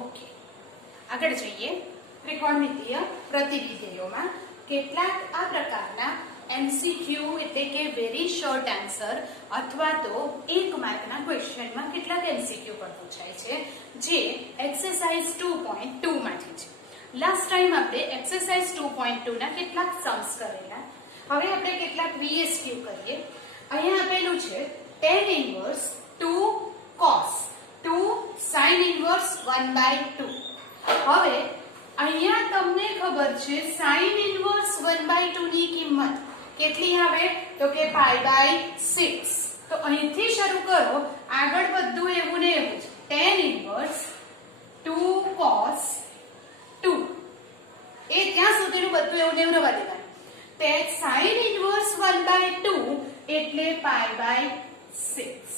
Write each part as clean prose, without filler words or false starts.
Okay, આગળ જઈએ. ત્રિકોણમિતીય પ્રતિવિધેયોમાં કેટલાક આ પ્રકારના એમસીક્યુ એટલે કે વેરી શોર્ટ આન્સર અથવા તો 1 માર્કના ક્વેશ્ચનમાં કેટલાક એમસીક્યુ પર પૂછાય છે, જે એક્સરસાઇઝ 2.2 માંથી છે. લાસ્ટ ટાઈમ આપણે એક્સરસાઇઝ 2.2 ના કેટલાક સમ્સ કરેલા. હવે આપણે કેટલાક વીએસક્યુ કરીએ. અહીંયા આપેલું છે tan inverse 2 cos 2 sin inverse 1/2. હવે અહીંયા તમને ખબર છે sin ઇન્વર્સ 1/2 ની કિંમત કેટલી આવે તો કે π/6. તો અહીંથી શરૂ કરો, આગળ બધું એવું ને એવું જ. tan ઇન્વર્સ 2 cos 2 એ ત્યાં સુધીનું બધું એવું ને એવું રવા દેવાનું. તે sin ઇન્વર્સ 1/2 એટલે π/6.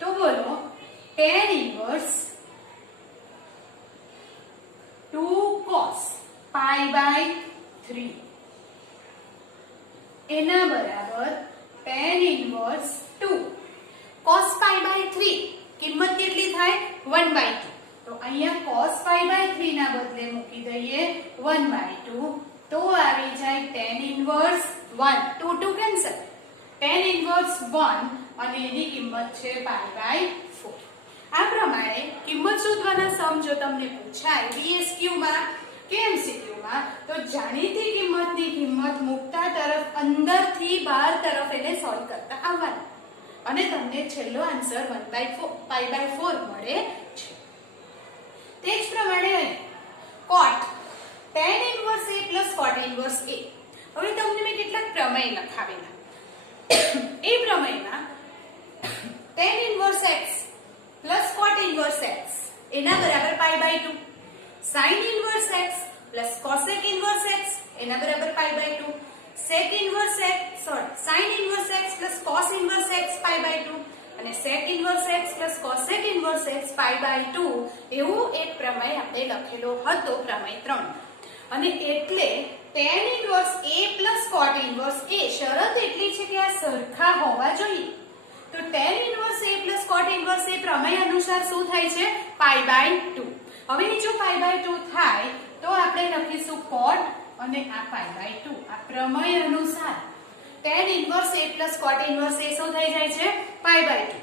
તો બોલો tan ઇન્વર્સ 2 cos π/3 એના બરાબર tan ઇન્વર્સ 2 cos π/3 કિંમત કેટલી થાય 1/2. તો અહીંયા cos π/3 ના બદલે મૂકી દઈએ 1/2. તો આવી જાય tan inverse 1 2 2 cancel, tan inverse 1 અને એની કિંમત છે π/4. આ પ્રમાણે કિંમત શોધવાના સમ જો તમને પૂછાય વીએસક્યુ માં કે એમસીક્યુ માં, તો જાણીતી કિંમતની કિંમત મુકતા તરફ અંદરથી બહાર તરફ એને સોલ્વ કરતા આવવાનું અને તમને છેલ્લો આન્સર 1/4 મળે છે. તે જ પ્રમાણે cot tan inverse a plus cot inverse a. હવે તમને મેં કેટલાક પ્રમેય લખાવેલા. એ પ્રમેયમાં tan inverse x plus cot inverse x એના બરાબર π/2, sin inverse x plus cosec inverse x એના બરાબર π/2, sec inverse x sin inverse x plus cos inverse x π/2 અને sec inverse x plus cosec inverse x π/2 એવું એક પ્રમેય આપણે લખેલો હતો પ્રમેય 3. અને એટલે tan inverse a plus cot inverse a શરત એટલી છે કે આ સરખા હોવા જોઈએ. તો tan inverse a plus cot inverse a પ્રમેય અનુસાર શું થાય છે π/2. હવે જો π/2 થાય તો આપણે લખીશું cot અને આ π/2. આ પ્રમેય અનુસાર tan inverse a plus cot inverse a શું થઈ જાય છે π/2,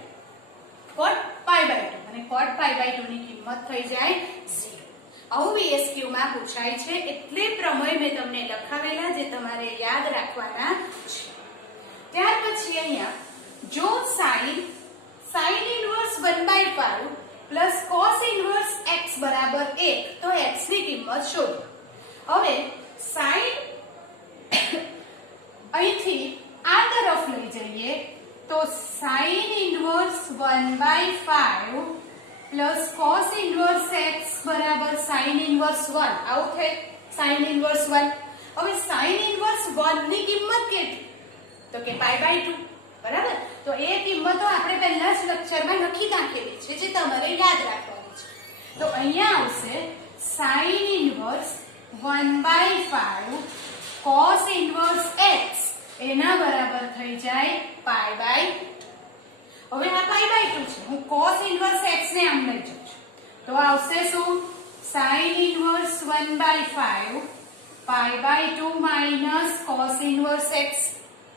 cot π/2 અને cot π/2 ની કિંમત થઈ જાય 0. આવું વીએસક્યુ માં પૂછાય છે, એટલે પ્રમેય મેં તમને લખાવેલા જે તમારે યાદ રાખવાના છે. ત્યાર પછી અહીંયા જો sin inverse 1/5 plus cos inverse x બરાબર 1 તો x ની કિંમત શોધો. હવે sin અહીંથી આ તરફ લઈ જઈએ તો sin inverse 1/5 plus cos inverse x બરાબર sin ઇન્વર્સ 1 આવું થાય sin ઇન્વર્સ 1. હવે sin ઇન્વર્સ 1 ની કિંમત કેટલી તો કે π/2 બરાબર. તો એ કિંમતો આપણે પહેલા જ લેક્ચરમાં લખી નાખેલી છે જે તમારે યાદ રાખવાની છે. તો અહીંયા આવશે sin inverse 1/5 cos inverse x એના બરાબર થઈ જાય π/2. હવે આ π/2 છે, હું cos ઇન્વર્સ x ને આમ લઈ જઉં છું તો આવશે શું sin inverse 1/5 π/2 minus cos inverse x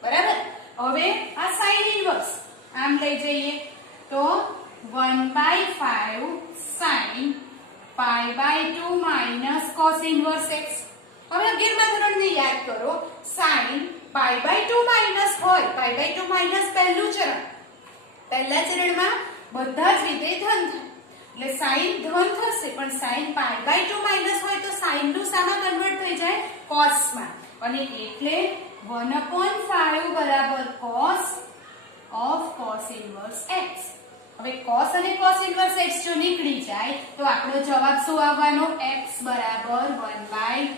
બરાબર. હવે આ sin ઇન્વર્સ આમ લઈ જઈએ તો 1/5 sin π/2 minus cos inverse x. હવે 11મા ધોરણને યાદ કરો, sin π/2 minus હોય, π/2 minus પહેલું ચરણ, પહેલા ચરણમાં બધા જ વિધેય ધન થાય એટલે sin ધન થશે, પણ sin π/2 minus હોય તો sin નું સામા કન્વર્ટ થઈ જાય cos માં અને એટલે 1/5 બરાબર cos of cos inverse x. હવે cos અને cos ઇન્વર્સ x જો નીકળી જાય તો આપણો જવાબ શું આવવાનો x બરાબર 1/5.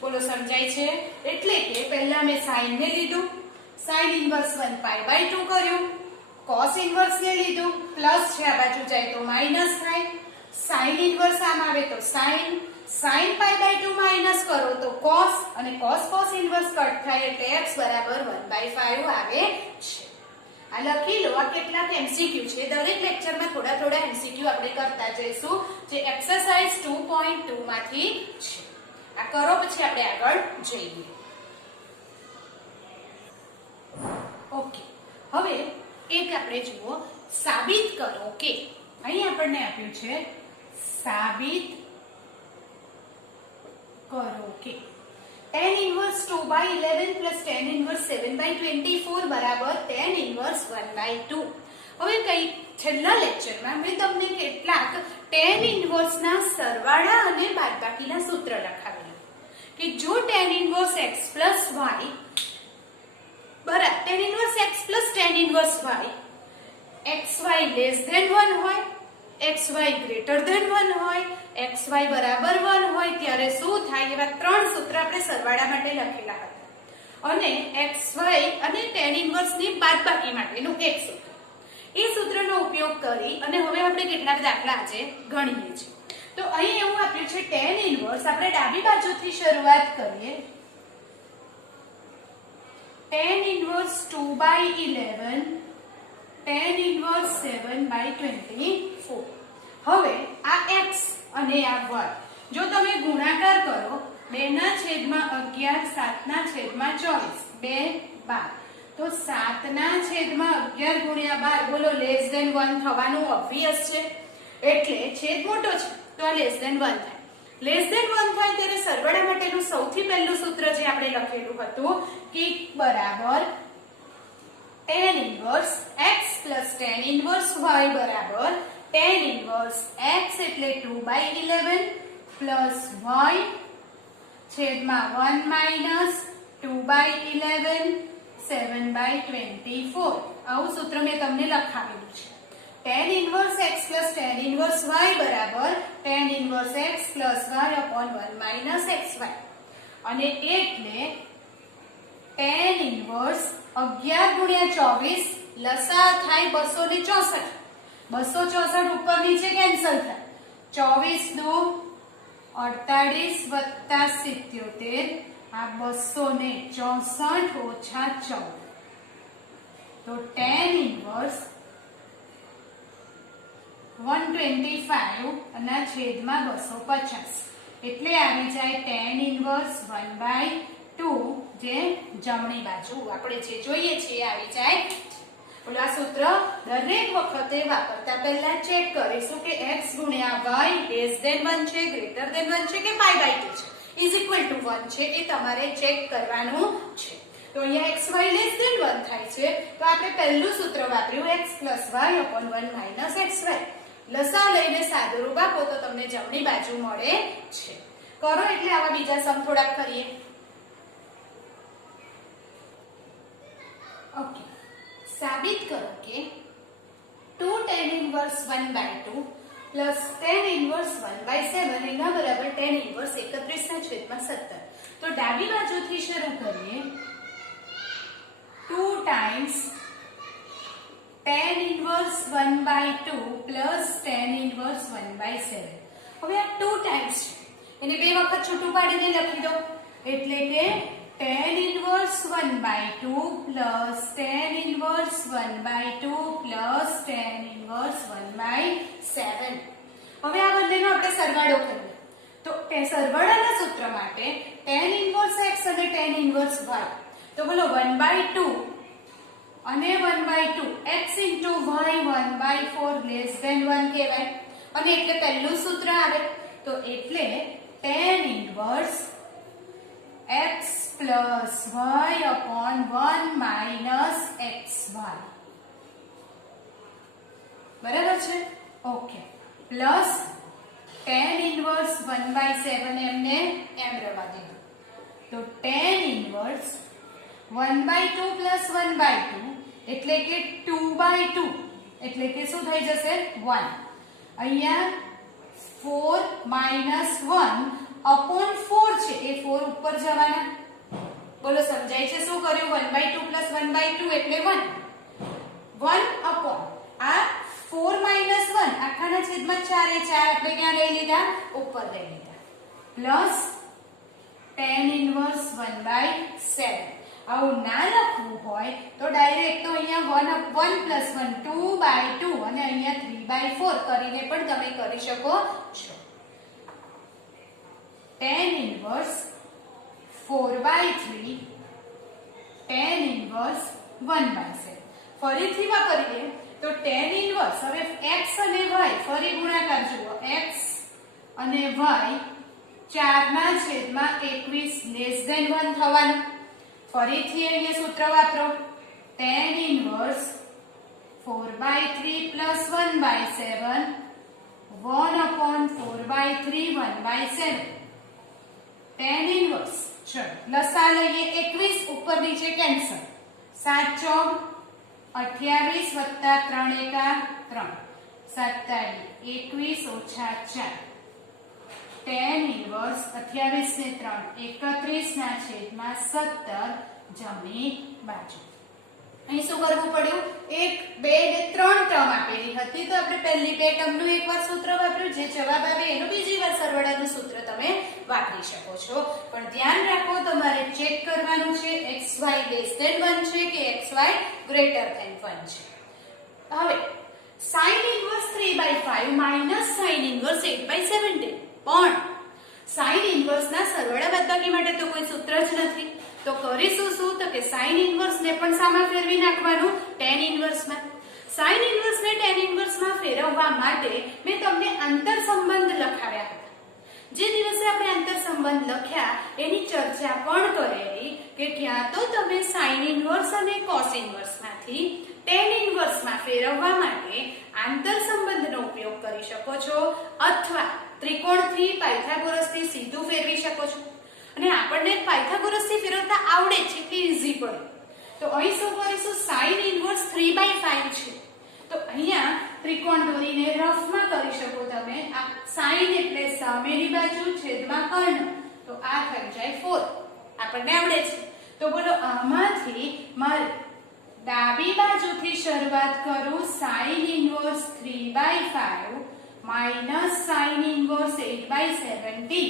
બોલો સમજાય છે? એટલે કે પહેલા મેં sin ને લીધું, sin ઇન્વર્સ 1/2 કર્યું, cos ઇન્વર્સ ને લીધું, પ્લસ છે આ બાજુ જાય તો માઈનસ થાય, sin ઇન્વર્સ આમ આવે તો sin π/2 માઈનસ કરો તો cos અને cos ઇન્વર્સ કટ થાય એટલે x બરાબર 1/5 આવે છે. આ લખી લો. આ કેટલાક એમસીક્યુ છે, દરેક લેક્ચરમાં થોડા થોડા એમસીક્યુ આપણે કરતા જઈશું, જે એક્સરસાઇઝ 2.2 માંથી છે. આ કરો પછી આપણે આગળ જઈએ. ઓકે, હવે એક આપણે જુઓ, સાબિત કરો કે, અહીં આપણને આપ્યું છે સાબિત કરો કે tan inverse 2/11 plus tan inverse 7/24 બરાબર tan inverse 1/2. હવે કઈ છેલ્લા લેક્ચરમાં મેં તમને કેટલાક tan inverse ના સરવાળા અને બાદબાકીના સૂત્ર લખાવેલા કે જો tan inverse x plus y બરાબર tan inverse x plus tan inverse y xy less than 1 હોય, xy greater than 1 હોય, xy બરાબર 1 હોય ત્યારે શું થાય, એવા ત્રણ સૂત્ર આપણે સરવાળા માટે લખેલા હતા, અને xy અને tan inverse ની બાદબાકી માટેનું એક સૂત્ર. એ સૂત્રનો ઉપયોગ કરી અને હવે આપણે કેટલાક દાખલા આજે ગણીએ છીએ. તો અહીં એવું આપ્યું છે tan inverse, આપણે ડાબી બાજુથી શરૂઆત કરીએ. tan inverse 2/11 tan inverse 7/24. હવે આ x અને આ y જો તમે ગુણાકાર કરો 2/11 7/24 2 12, તો 7/11 ગુણ્યા 12 બોલો લેસ ધેન 1 થવાનું ઓબ્વિયસ છે, એટલે છેદ મોટો છે તો આ લેસ ધેન 1 થાય. લેસ ધેન 1 થાય ત્યારે સરવાળા માટેનું સૌથી પહેલું સૂત્ર જે આપણે લખેલું હતું કે બરાબર tan inverse x plus tan inverse y બરાબર tan inverse x એટલે 2/11 plus y છેદમાં 1 minus 2/11 7/24. આવું સૂત્ર મેં તમને લખાવેલું છે. tan inverse x plus tan inverse y બરાબર tan inverse x plus y upon 1 minus xy. અને એટલે tan inverse 11 ગુણ્યા 24 લસા થાય 264. 264 ઉપર નીચે કેન્સલ થાય. 24 નો 48 વત્તા 77, આ 264 ઓછા 14. તો tan inverse 125 અને છેદમાં 250 એટલે આવી જાય tan inverse 1/2, જે જમણી બાજુ આપણે જે જોઈએ છીએ આવી જાય. ઓલા સૂત્ર દરેક વખતે વાપરતા પહેલા ચેક કરીશું કે x ગુણ્યા y લેસ ધેન 1 છે, ગ્રેટર ધેન 1 છે કે π/2 છે, ઇઝ ઇક્વલ ટુ 1 છે, એ તમારે ચેક કરવાનું છે. તો અહીંયા xy લેસ ધેન 1 થાય છે તો આપણે પહેલું સૂત્ર વાપર્યું x plus y upon 1 minus xy. લસા લઈને સાદુરૂપ આપો તો તમને જમણી બાજુ મળે છે. કરો એટલે આવા બીજા સમ થોડાક કરીએ. ઓકે, સાબિત કરો કે 2 tan inverse 1/2 plus tan inverse 1/7 એના બરાબર tan inverse 31/17. તો ડાબી બાજુથી શરૂ કરીએ. 2 times tan inverse 1/2 plus tan inverse 1/7. હવે આ 2 times છે, એને બે વખત છૂટું પાડીને લખી દો, એટલે કે tan inverse 1/2 plus tan inverse 1/2 plus tan inverse 1/7. હવે આ બંનેનો આપણે સરવાળો કરીએ. તો તે સરવાળાના સૂત્ર માટે tan inverse x અને tan inverse y, તો બોલો 1/2 અને 1/2 x into y 1/4 less than 1 કહેવાય. અને એટલે પહેલું સૂત્ર આવે તો એટલે tan inverse x plus y upon 1 minus xy. બરાબર છે? ઓકે, પ્લસ tan inverse 1/7 એમને એમ રહેવા દે. તો tan inverse 1/2 plus 1/2 એટલે કે 2/2, એટલે કે શું થઈ જશે 1. અહીંયા 4 minus 1 upon 4 છે, એ 4 ઉપર જવાના. બોલો સમજાય છે શું કર્યું? 1/2 plus 1/2 એટલે 1. 1 upon આ 4 minus 1 આખાના છેદમાં 4, એ 4 આપણે ક્યાં લઈ લીધા? ઉપર લઈ લીધા. Plus tan inverse 1/7. આવું ના લખવું હોય તો ડાયરેક્ટ તો અહીંયા 1 + 1 2/2 અને અહીંયા 3/4 કરીને પણ તમે કરી શકો છો. tan inverse 4/3 tan inverse 1/7. ફરીથી વાપરીએ તો tan inverse, હવે x અને y ફરી ગુણાકાર જુઓ, x અને y 4/21 1 થવાનું. ફરીથી અહીંયા સૂત્ર વાપરો, tan inverse 4/3 + 1/7 1/4/3 1/7. tan inverse, ચલો લસા લઈએ, 21 ઉપર નીચે કેન્સલ, 7 ચોક 28 વત્તા 3 એકા 3 27 21 ઓછા 4. tan inverse 28 ને 3 31/17 જમણી બાજુ. અહીં શું કરવું પડ્યું, 1 2 ને 3 ટર્મ આપેલી હતી તો આપણે પહેલી બે ટર્મનું એકવાર સૂત્ર વાપર્યું, જે જવાબ આવે એનું બીજી વાર સરવાળાનું સૂત્ર તમે વાપરી શકો છો. પણ ધ્યાન રાખો, તમારે ચેક કરવાનું છે xy <1 છે કે xy greater than 1 છે. હવે sin inverse 3/5 minus sin inverse 8/17. પણ sin inverse ના સરવાળા બાદબાકી માટે તો કોઈ સૂત્ર જ નથી. તો કરીશું શું, તો કે sin inverse ને પણ સામા ફેરવી નાખવાનું tan inverse માં. sin inverse ને tan inverse માં ફેરવવા માટે મેં તમને આંતર સંબંધ લખાવ્યા હતા. જે દિવસે આપણે આંતર સંબંધ લખ્યા એની ચર્ચા પણ કરેલી કે ક્યાં તો તમે sin inverse અને cos inverse માંથી tan inverse માં ફેરવવા માટે આંતર સંબંધનો ઉપયોગ કરી શકો છો, અથવા ત્રિકોણથી પાયથાગોરસથી સીધું ફેરવી શકો છો. અને આપણને પાયથાગોરસથી ફેરવતા આવડે છે એટલે ઈઝી પડે. તો અહીં શું કરીશું, sin inverse 3/5 છે તો અહીંયા ત્રિકોણ દોરીને રફમાં કરી શકો તમે. આ sin એટલે સામેની બાજુ છેદમાં કર્ણ, તો આ થઈ જાય 4, આપણને આવડે છે. તો બોલો આમાંથી મારે ડાબી બાજુથી શરૂઆત કરું, sin inverse 3/5 minus sin inverse 8/17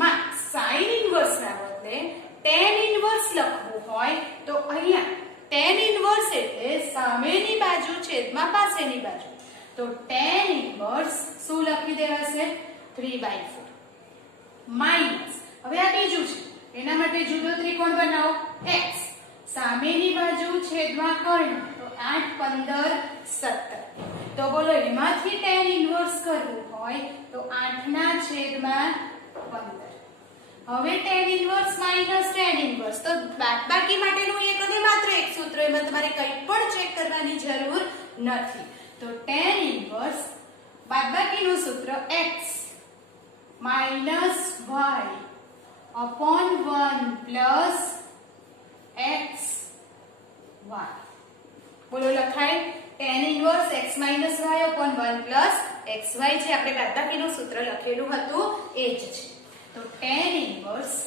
માં sin inverse ના બદલે tan inverse લખવું હોય તો અહીંયા tan inverse એટલે સામેની બાજુ છેદમાં પાસેની બાજુ, તો tan inverse શું લખી દેવાશે 3/4 માઈનસ, હવે આ બીજું છે એના માટે જુદો ત્રિકોણ બનાવો, x સામેની બાજુ છેદમાં કર્ણ, તો 8 15 17. તો બોલો એમાંથી tan inverse કરવું હોય તો 8/15. હવે tan inverse minus tan inverse, તો બાદબાકી માટેનું એક અને માત્ર એક સૂત્ર, એમાં તમારે કંઈ પણ ચેક કરવાની જરૂર નથી. તો tan inverse બાદબાકીનું સૂત્ર x minus y upon 1 plus x y. બોલો લખાય tan inverse x minus y upon 1 plus xy છે, આપણે બાદબાકીનું સૂત્ર લખેલું હતું એ જ છે. તો tan inverse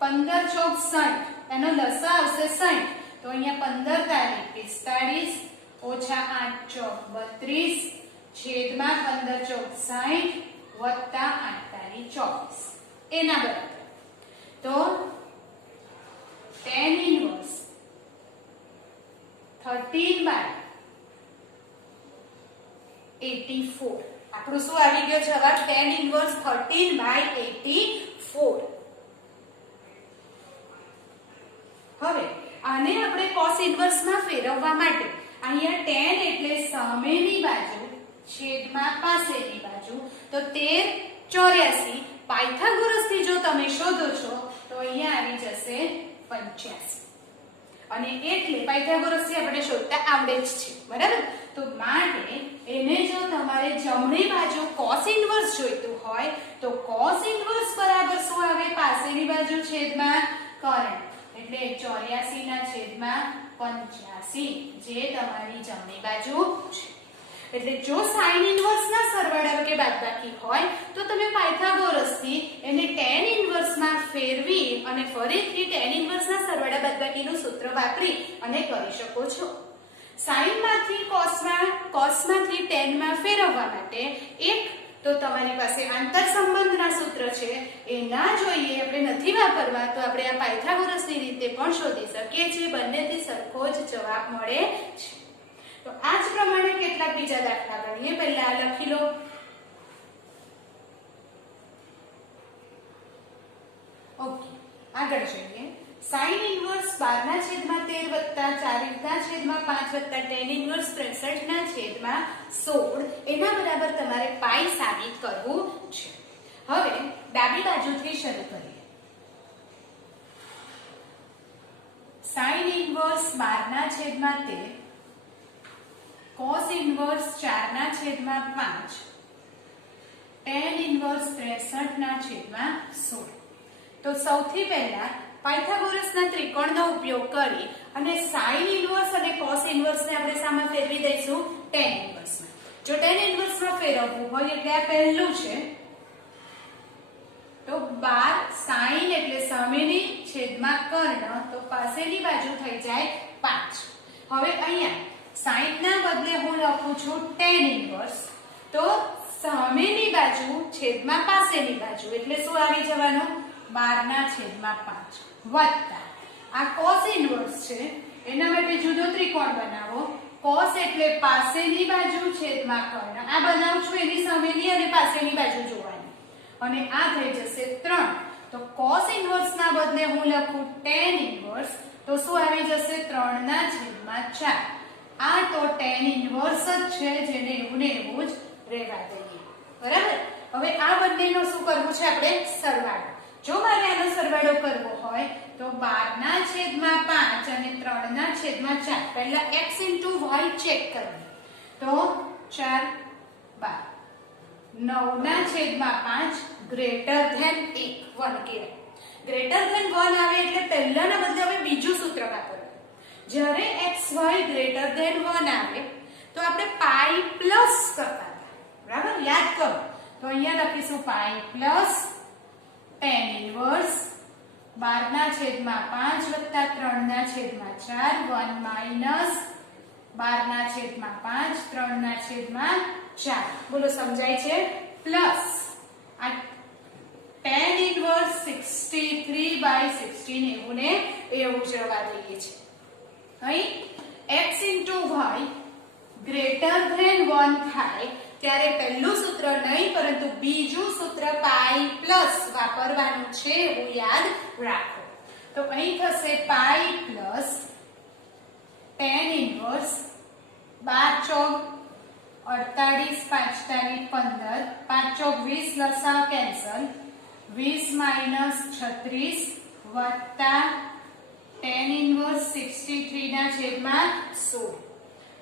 15 ચોક 60, એનો લસા આવશે 60, તો અહીંયા 15 તારીખ 45 ઓછા 8 ચોક 32 છેદમાં 15 ચોક 60 વત્તા 8 તારીખ 24 એના બરાબર. તો tan inverse 13/84, આપણું શું આવી ગયો જવાબ, tan inverse 13/84. હવે આને આપણે cos inverse માં ફેરવવા માટે અહીંયા tan એટલે સામેની બાજુ છેદમાં પાસેની બાજુ, તો 13 84 પાયથાગોરસ થી જો તમે શોધો છો તો અહીંયા આવી જશે 85, અને એટલે પાયથાગોરસ થી આપણે શોધતા આવડે જ છે, બરાબર. તો માટે એને જો તમારે જમણી બાજુ cos inverse જોઈતું હોય તો cos inverse બરાબર શું આવે, પાસેની બાજુ છેદમાં કર્ણ, એટલે 84/85 જે તમારી જમણી બાજુ છે. એટલે જો sin inverse ના સરવાળા કે બાદબાકી હોય તો તમે પાયથાગોરસ થી એને tan inverse માં ફેરવી અને ફરીથી tan inverse ના સરવાળા બાદબાકીનું સૂત્ર વાપરી અને કરી શકો છો. sin માંથી cos માંથી tan માં ફેરવવા માટે એક તો તમારી પાસે આંતર સંબંધના સૂત્ર છે એ ના જોઈએ, આપણે નથી વાપરવા, તો આપણે આ પાયથાગોરસની રીતે પણ શોધી શકીએ છીએ. બંનેથી સરખો જ જવાબ મળે છે. તો આ જ પ્રમાણે કેટલાક બીજા દાખલા ગણીએ. પહેલા આ લખી લો. ઓકે, આગળ જોઈએ. sin ઇન્વર્સ 12/13 + 4/5 tan ઇન્વર્સ 63/16 એના બરાબર તમારે પાઈ સાબિત કરવું છે. હવે ડાબી બાજુથી શરૂ કરીએ. sin inverse 12/13 cos inverse 4/5 tan inverse 63/16. તો સૌથી પહેલા પાયથાગોરસના ત્રિકોણનો ઉપયોગ કરી અને sin ઇન્વર્સ અને cos ઇન્વર્સને આપણે સામે ફેરવી દઈશું tan ઇન્વર્સમાં. જો tan ઇન્વર્સમાં ફેરવવું હોય એટલે આ પહેલું છે, તો 12 sin એટલે સામેની છેદમાં કર્ણ, તો પાસેની બાજુ થઈ જાય 5. હવે અહીંયા sin ના બદલે હું લખું છું tan ઇન્વર્સ, તો સામેની બાજુ છેદમાં પાસેની બાજુ એટલે શું આવી જવાનું? 12/5 વત્તા આ cos ઇન્વર્સ છે એના માટે જુદો ત્રિકોણ બનાવો. cos એટલે પાસેની બાજુ છેદમાં કર્ણ, આ બનાવું છું એની સામેની અને પાસેની બાજુ જોવાની, અને આ થઈ જશે 3. તો cos ઇન્વર્સ ના બદલે હું લખું tan ઇન્વર્સ, તો શું આવી જશે? 3/4. આ તો tan ઇન્વર્સ જ છે, જેને એવું ને એવું જ રહેવા દઈએ. બરાબર. હવે આ બંનેનો શું કરવું છે? આપણે સરવાળો. જો મારે આનો સરવાળો કરવો હોય તો 12/5 અને 3/4. પહેલા x * y ચેક કરીએ. તો 4 12 9/5 ગ્રેટર ધેન 1 કહેવાય. ગ્રેટર ધેન 1 આવે એટલે પહેલાના બદલે હવે બીજું સૂત્ર વાપરવું. જ્યારે xy ગ્રેટર ધેન 1 આવે તો આપણે પાઈ પ્લસ કરતા હતા. બરાબર, યાદ કરો. તો અહીંયા લખીશું પાઈ પ્લસ tan ઇન્વર્સ 12/5 વત્તા 3/4 1 માઈનસ 12/5 3/4. બોલો, સમજાય છે? પ્લસ આ tan ઇન્વર્સ 63/16 એવું ને એવું જ રહેવા દઈએ છે. અહીં x * y ગ્રેટર ધેન 1 થાય ત્યારે પહેલું સૂત્ર નહીં પરંતુ બીજું સૂત્ર પાઈ પ્લસ વાપરવાનું છે, એવું યાદ રાખો. તો અહીં થશે પાઈ પ્લસ tan ઇન્વર્સ 12 ચોક 48 5 તારી 15 5 ચોક 20 લસા કેન્સલ 20 માઈનસ 36 વત્તા tan ઇન્વર્સ 63/16.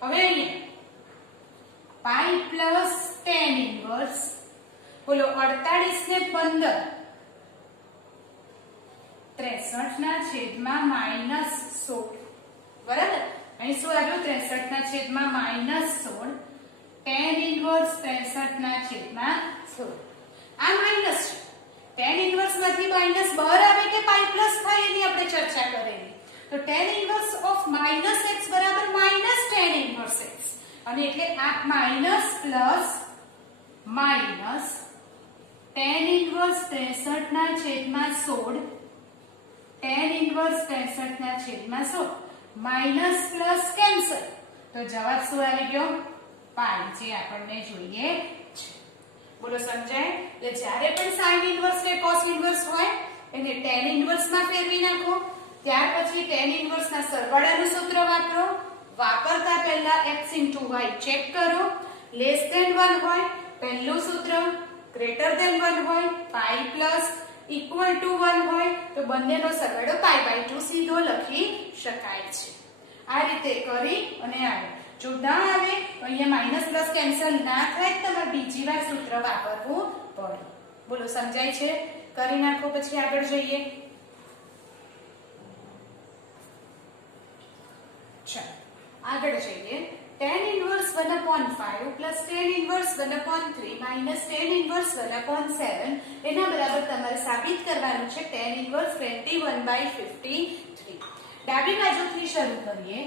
હવે અહીંયા પાઈ પ્લસ tan ઇન્વર્સ, બોલો 48 ને 15 63/16. બરાબર. અહીં શું આવ્યું? 63/16 tan ઇન્વર્સ 63/16. આ માઈનસ છે. tan ઇન્વર્સ માંથી માઈનસ બહાર આવે કે પાઈ પ્લસ થાય એની આપણે ચર્ચા કરેલી. તો tan ઇન્વર્સ ઓફ -x બરાબર -tan ઇન્વર્સ x, અને એટલે આ minus plus minus tan inverse 63/16 tan inverse 63/16 minus plus cancel, તો જવાબ શું આવી ગયો? પાઈ, જે આપણને જોઈએ છે. બોલો, સમજાય? એટલે જ્યારે પણ sin ઇન્વર્સ કે cos ઇન્વર્સ હોય એને tan ઇન્વર્સ માં ફેરવી નાખો, ત્યાર પછી tan ઇન્વર્સ ના સરવાળાનું સૂત્ર વાપરો. વાપરતા પહેલા x * y ચેક કરો. લેસ ધેન 1 હોય પહેલું સૂત્ર, ગ્રેટર ધેન 1 હોય પાઈ પ્લસ, ઇક્વલ ટુ 1 હોય તો બંનેનો સરવાળો π/2 સીધો લખી શકાય છે. આ રીતે કરી અને આવે. જો ના આવે તો અહીંયા માઈનસ પ્લસ કેન્સલ ના થાય તમારે બીજી વાર સૂત્ર વાપરવું પડે. બોલો, સમજાય છે? કરી નાખો, પછી આગળ જઈએ. ચાલો આગળ જઈએ. tan inverse 1/5 plus tan inverse 1/3 minus tan inverse 1/7 એના બરાબર તમારે સાબિત કરવાનું છે tan ઇન્વર્સ 21/53. ડાબી બાજુથી શરૂ કરીએ.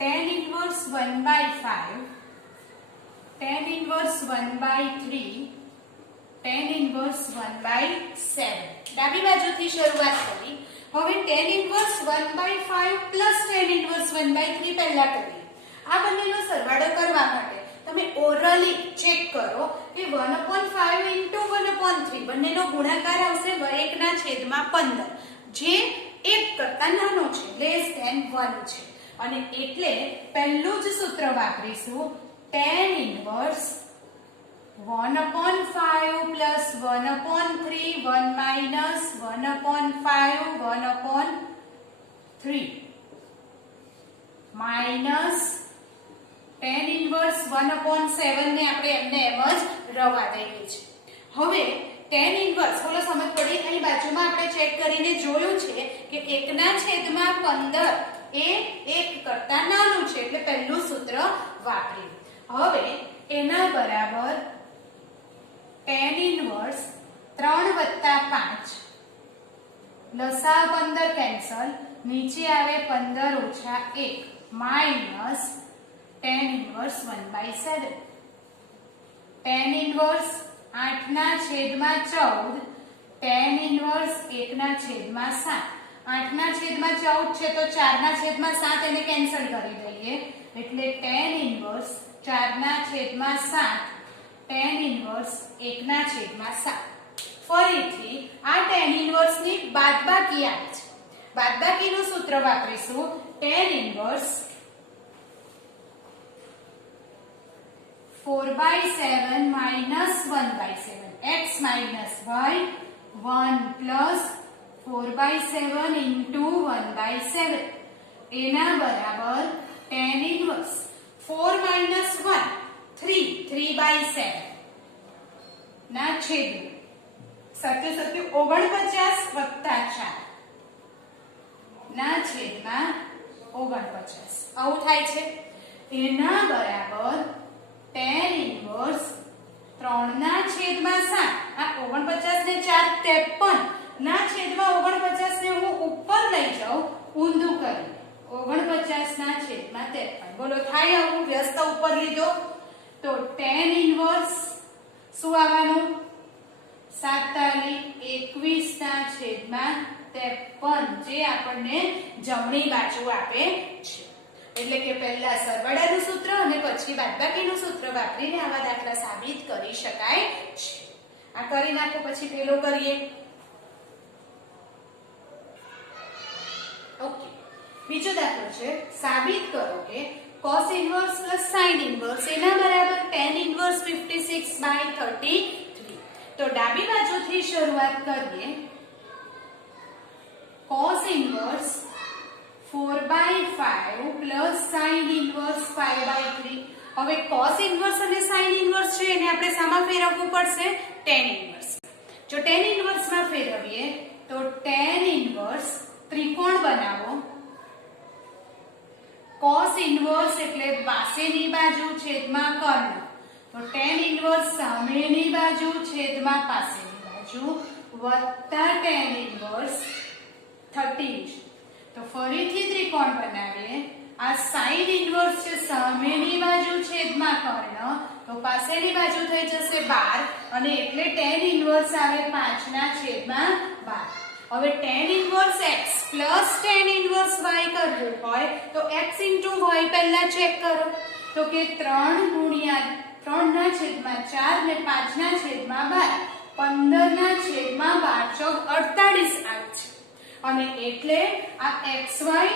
tan inverse 1/5 tan inverse 1/3 tan inverse 1/7 ડાબી બાજુથી શરૂઆત કરી. હવે tan inverse 1/5 plus tan inverse 1/3 પહેલા કરીએ. આ બંનેનો સરવાળો કરવા માટે તમે ઓરલી ચેક કરો કે 1/5 into 1/3 બંનેનો ગુણાકાર આવશે 1/15 જે 1 કરતા નાનો છે, લેસ ધેન 1 છે. અને એટલે પહેલું જ સૂત્ર વાપરીશું tan inverse 1/5 plus 1/3 1 minus 1/5 1/3 minus tan inverse 1/7 ને આપણે એમને એમ જ રવા દઈએ છે. હવે tan inverse બોલો સમજ પડી? અહીં બાજુમાં આપણે ચેક કરીને જોયું છે કે 1/15 એ 1 કરતા નાનું છે એટલે પહેલું સૂત્ર વાપર્યું. હવે એના બરાબર tan inverse 3 + 5 લસા 15 કેન્સલ, નીચે આવે 15 - 1 minus tan inverse 1/7 tan inverse 8/14 tan inverse 1/7 8/14 છે તો 4/7 એને કેન્સલ કરી દઈએ એટલે tan inverse 4/7 tan inverse 1/7. ફરીથી આ tan inverse ની બાદબાકી આવે છે. બાદબાકીનું સૂત્ર વાપરીશું tan inverse 4/7 minus 1/7 x minus y 1 plus 4/7 into 1/7 એના બરાબર tan inverse 4 minus 1 3 3/7 ના છેદમાં 7 7 49 વત્તા 4 ના છેદમાં 49 આવું થાય છે. એના બરાબર tan inverse 3/7 આ 49 ને 4 53 ના છેદમાં 49 ને હું ઉપર લઈ જાઉં ઊંધું કરી 49/53 બોલો થાય આવું? વ્યસ્ત ઉપર લીધો તો tan inverse શું આવવાનું 47 21/53 જે આપણને જમણી બાજુ આપે છે. એટલે કે પહેલા સરવાળાનું સૂત્ર અને પછી બાદબાકીનું સૂત્ર વાપરીને આવા દાખલા સાબિત કરી શકાય છે. આ કરી નાખો પછી પેલો કરીએ. ઓકે, બીજો દાખલો છે સાબિત કરો કે cos inverse plus sin inverse એના બરાબર tan inverse 56/33. તો ડાબી બાજુથી શરૂઆત કરીએ. cos inverse 4/5 plus sin inverse 5/3. હવે cos inverse અને sin inverse છે એને આપણે સામા ફેરવવું પડશે tan inverse. જો tan inverse માં ફેરવીએ તો tan inverse ત્રિકોણ બનાવો. cos inverse એટલે પાસેની બાજુ છેદમાં કર્ણ તો tan inverse સામેની બાજુ છેદમાં પાસેની બાજુ વત્તા tan inverse 30. તો ફરીથી ત્રિકોણ બનાવીએ. આ sin inverse છે સામેની બાજુ છેદમાં કર્ણ તો પાસેની બાજુ થઈ જશે 12 અને એટલે tan inverse આવે 5/12. હવે tan inverse x plus tan inverse y કરવું હોય તો x into y પહેલા ચેક કરો તો કે 3 ગુણ્યા 3/4 ને 5/12 15/12 ચોક 48 આવે છે. અને એટલે આ xy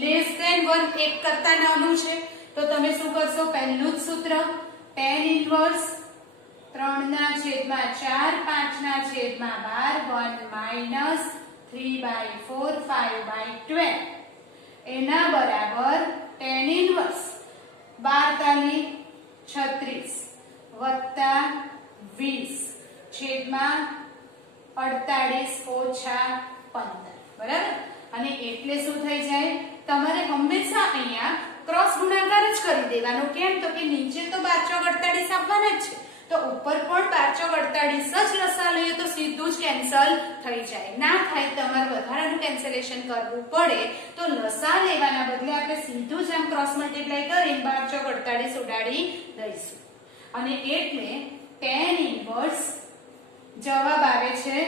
લેસ ધેન 1 1 કરતા નાનું છે તો તમે શું કરશો? પહેલું જ સૂત્ર tan inverse 3/4 5/12 1 minus 3/4 5/12 એના બરાબર tan inverse 12 36 વત્તા 20 છેદમાં 48 ઓછા 15 બરાબર. અને એટલે શું થઈ જાય? તમારે હંમેશા અહીંયા ક્રોસ ગુણાકાર જ કરી દેવાનો. કેમ? તો કે નીચે તો 12 આવવાના જ છે તો ઉપર પણ 12 જ લસા લઈએ તો સીધું જ કેન્સલ થઈ જાય. ના થાય તમારે વધારાનું કેન્સલેશન કરવું પડે તો લસા લેવાના બદલે આપણે સીધું જ આમ ક્રોસ મલ્ટીપ્લાય કરીને 12 ચોક 48 ઉડાડી દઈશું. અને એટલે tan ઇન્વર્સ જવાબ આવે છે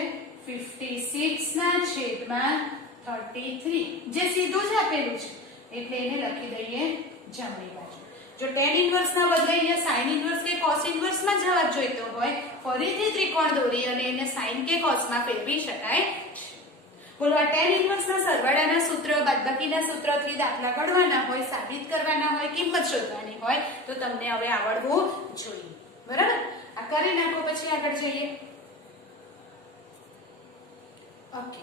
56 ના છેદમાં 33, જે સીધું જ આપેલું છે એટલે એને લખી દઈએ જમણી બાજુ. જો tan ઇન્વર્સ ના બદલે અહીંયા sin ઇન્વર્સ કે cos ઇન્વર્સ માં જવાબ જોઈતો હોય, ફરીથી ત્રિકોણ દોરી અને એને sin કે cos માં ફેરવી શકાય. બોલો, આ tan ઇન્વર્સ ના સરવાળાના સૂત્ર, બાદબાકીના સૂત્રથી દાખલા ગણવાના હોય, સાબિત કરવાના હોય, કિંમત શોધવાની હોય તો તમને હવે આવડવું જોઈએ. બરાબર? આ કરી નાખો પછી આગળ જઈએ. ઓકે,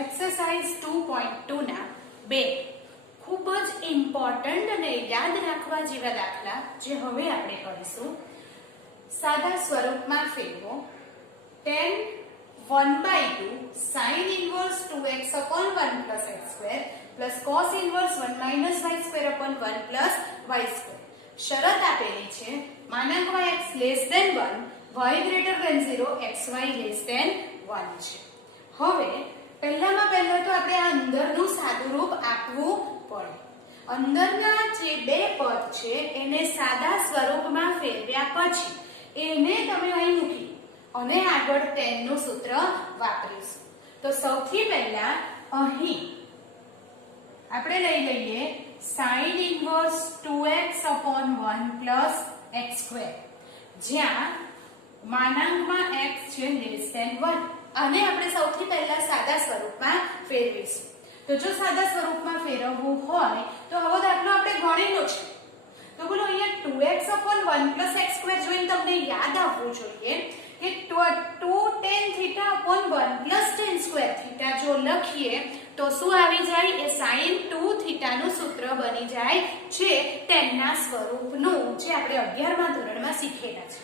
એક્સરસાઇઝ 2.2 ના બે ખૂબ જ ઇમ્પોર્ટન્ટ અને યાદ રાખવા જેવા દાખલા જે હવે આપણે કરીશું. સાદા સ્વરૂપમાં ફેરવો tan 1/2 sin inverse 2x upon 1 plus x square plus cos inverse 1 minus y square upon 1 plus y square. શરત આપેલી છે માનાંકમાં x less than 1, y greater than 0, xy less than 1 છે. હવે પહેલામાં પહેલા તો આપણે આ અંદરનું સાદું રૂપ આપવું પડે. અંદરના જે બે પદ છે એને સાદા સ્વરૂપમાં ફેરવ્યા પછી એને તમે અહીં મૂકી અને આગળ tan નું સૂત્ર વાપરીશું. તો સૌથી પહેલા અહીં આપણે લઈ લઈએ sin inverse 2x upon 1 plus x square, જ્યાં માનાંકમાં x છે less than 1. આને આપણે સૌથી પહેલા સાદા સ્વરૂપમાં ફેરવીશું. તો જો સાદા સ્વરૂપમાં ફેરવવું હોય તો આવો દાખલો આપણે ગણેલો છે. તો બોલો, અહીંયા 2x upon 1 plus x square જોઈને તમને યાદ આવવું જોઈએ કે 2 tan theta upon 1 plus tan square theta જો લખીએ તો શું આવી જાય? એ sin 2 theta નું સૂત્ર બની જાય છે tan ના સ્વરૂપનું, જે આપણે 11મા ધોરણમાં શીખેલા છે.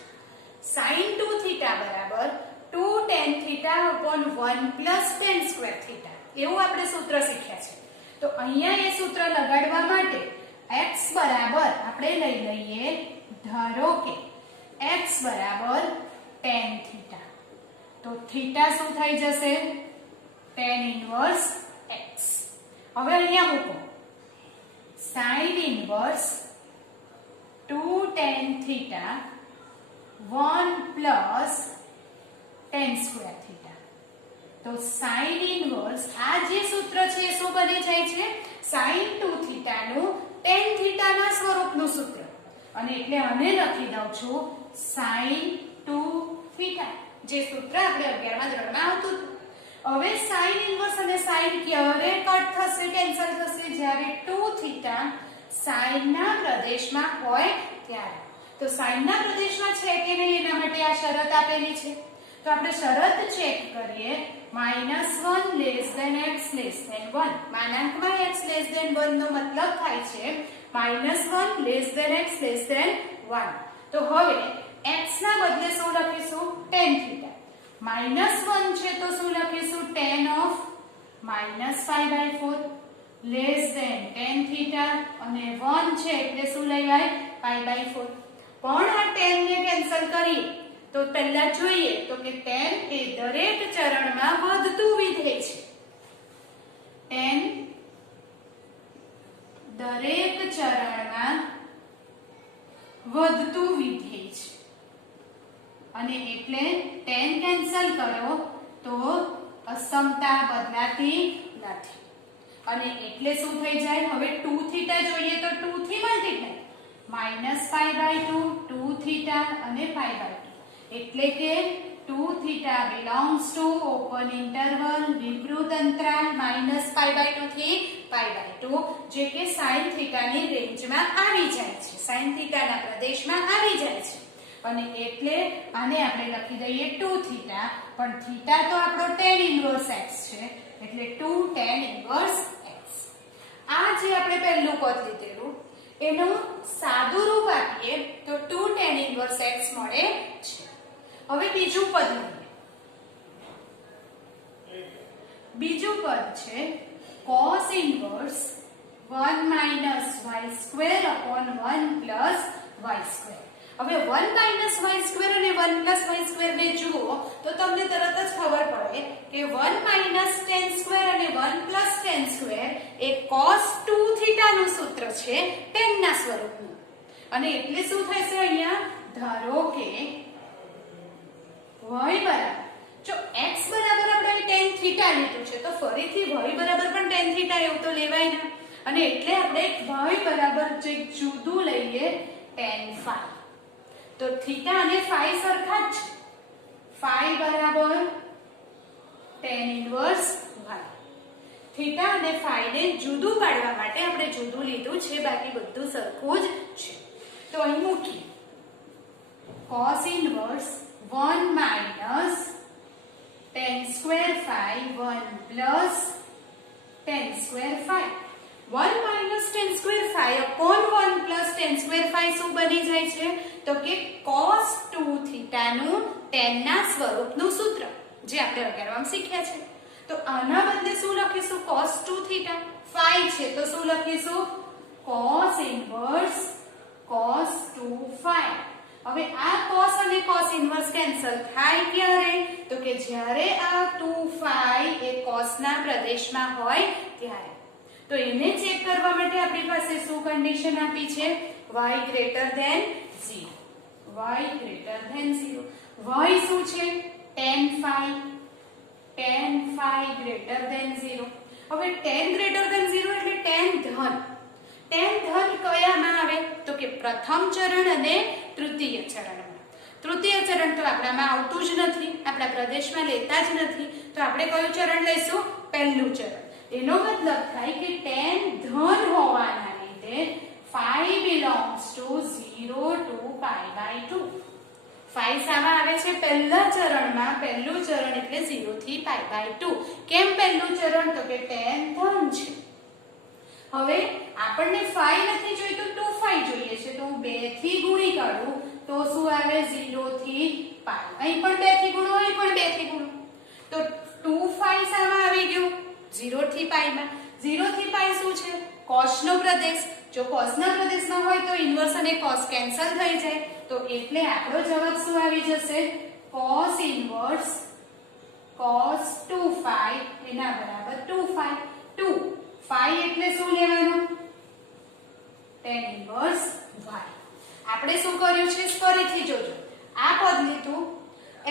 sin 2 theta બરાબર 2 tan theta upon 1 plus tan square theta, એવું આપણે સૂત્ર શીખ્યા છે. તો અહીંયા એ સૂત્ર લગાડવા માટે x બરાબર આપણે લઈ લઈએ, ધારો કે x બરાબર tan theta. તો theta શું થઈ જશે? tan inverse x. હવે અહીંયા મૂકો sin inverse 2 tan theta 1 plus tan square theta. તો sin inverse આ જે સૂત્ર છે એ શું બની જાય છે? sin 2 theta નું tan theta ના સ્વરૂપનું સૂત્ર. અને એટલે આને લખી દઉં છું sin 2 theta, જે સૂત્ર આપણે 11મા ધોરણમાં આવતું હતું. હવે sin inverse અને sin ક્યારે કટ થશે, કેન્સલ થશે? જ્યારે 2 theta sin ના પ્રદેશમાં હોય ત્યારે. તો sin ના પ્રદેશમાં છે કે નહીં એના માટે આ શરત આપેલી છે. તો આપણે શરત ચેક કરીએ. -1 less than x less than 1. માનાંકમાં x less than 1 નો મતલબ થાય છે -1 less than x less than 1. તો હવે x ના બદલે શું લખીશું? tan theta. -1 છે તો શું લખીશું? tan of -π/4 less than tan theta, અને 1 છે એટલે શું લેવાય? π/4. પણ આ tan ને કેન્સલ કરીએ તો પહેલા જોઈએ તો કે tan એ દરેક ચરણમાં વધતું વિધેય છે. tan દરેક ચરણમાં વધતું વિધેય છે અને એટલે tan કેન્સલ કરો તો અસમતા બદલાતી નથી. અને એટલે શું થઈ જાય? હવે 2 theta જોઈએ તો 2 થી મલ્ટીપ્લાય -π/2 2 theta અને π/2, એટલે કે 2 theta belongs to open interval વિવૃત અંતરાલ -π/2 થી π/2, જે કે sin theta ની રેન્જમાં આવી જાય છે, sin theta ના પ્રદેશમાં આવી જાય છે. અને એટલે આને આપણે લખી દઈએ 2 theta, પણ theta તો આપણો tan inverse x છે એટલે 2 tan inverse x. આ જે આપણે પહેલું પદ લીધેલું એનું સાદું રૂપ આપીએ તો 2 tan inverse x મળે છે. હવે બીજું પદ લઈએ. બીજું પદ છે cos inverse 1 minus y square upon 1 plus y square. હવે 1 minus y square અને 1 plus y square ને જુઓ તો તમને તરત જ ખબર પડે કે 1 minus tan square અને 1 plus tan square એ cos 2 theta નું સૂત્ર છે tan ના સ્વરૂપનું. અને એટલે શું થશે અહીંયા ધારો કે y બરાબર જો x બરાબર આપણે tan થીટા લીધું છે તો ફરીથી y બરાબર પણ tan થીટા એવું તો લેવાય ને અને એટલે આપણે y બરાબર જે જુદું લઈએ tan phi તો થીટા અને phi સરખા જ છે phi બરાબર tan ઇન્વર્સ y થીટા અને phi ને જુદું પાડવા માટે આપણે જુદું લીધું છે બાકી બધું સરખું જ છે તો અહીં મૂકીએ cos inverse 1 minus tan square phi 1 plus tan square phi 1 minus tan square phi upon 1 plus tan square phi શું બની જાય છે તો કે cos 2 theta નું tan ના સ્વરૂપનું સૂત્ર જે આપણે 11માં શીખ્યા છે તો આના બદલે શું લખીશું cos 2 theta phi છે તો શું લખીશું cos ઇન્વર્સ cos 2 phi હવે આ cos અને cos ઇન્વર્સ કેન્સલ થાય ક્યારે તો કે જ્યારે આ 2 phi એ cos ના પ્રદેશમાં હોય ત્યારે તો એને ચેક કરવા માટે આપણી પાસે શું કન્ડિશન આપી છે y greater than 0 y greater than 0 y શું છે tan phi greater than 0 હવે tan greater than 0 એટલે tan ધન કયામાં આવે તો કે પ્રથમ ચરણ અને તૃતીય ચરણમાં તૃતીય ચરણ તો આપણામાં આવતું જ નથી આપણા પ્રદેશમાં લેતા જ નથી તો આપણે કયું ચરણ લઈશું પહેલું ચરણ એનો મતલબ થાય કે tan ધન હોવાના લીધે phi belongs to 0 to pi by 2 phi સામા આવે છે પહેલા ચરણમાં પહેલું ચરણ એટલે 0 થી pi by 2 કેમ પહેલું ચરણ તો કે tan ધન છે હવે આપણને phi નથી જોઈતું 2 phi જોઈએ છે તો હું 2 થી ગુણી કાઢું તો શું આવે 0 થી pi અહીં પણ 2 થી ગુણો અહીં પણ 2 થી ગુણો તો 2 phi સામા આવી ગયું 0 થી pi માં 0 થી pi શું છે cos નો પ્રદેશ જો cos ના પ્રદેશમાં હોય તો ઇન્વર્સ અને cos કેન્સલ થઈ જાય તો એટલે આપણો જવાબ શું આવી જશે cos ઇન્વર્સ cos 2 phi એના બરાબર 2 phi 2 phi એટલે શું લેવાનું tan ઇન્વર્સ y આપણે શું કર્યું છે ફરીથી જોજો આ પદ લીધું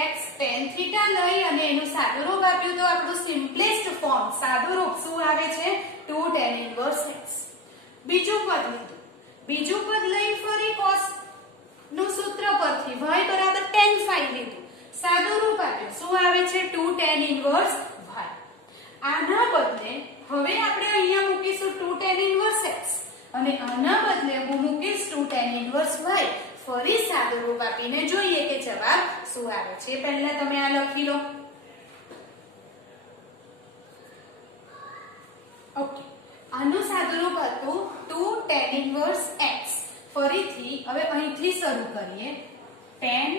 x tan થીટા લઈ અને એનું સાદું રૂપ આપ્યું તો આપણું સિમ્પલેસ્ટ ફોર્મ સાદું રૂપ શું આવે છે 2 tan ઇન્વર્સ x બીજું પદ લઈ ફરી cos નું સૂત્ર પરથી y બરાબર tan phi લીધું સાદું રૂપ આપ્યું શું આવે છે 2 tan ઇન્વર્સ y આના બદલે હવે આપણે અહીંયા મૂકીશું 2 tan ઇન્વર્સ x અને આના બદલે હું મૂકીશ 2 tan ઇન્વર્સ y ફરી સાદું રૂપ આપીને જોઈએ કે જવાબ શું આવે છે પહેલા તમે આ લખી લો ઓકે આનું સાદું રૂપ હતું 2 tan ઇન્વર્સ x ફરીથી હવે અહીંથી શરૂ કરીએ tan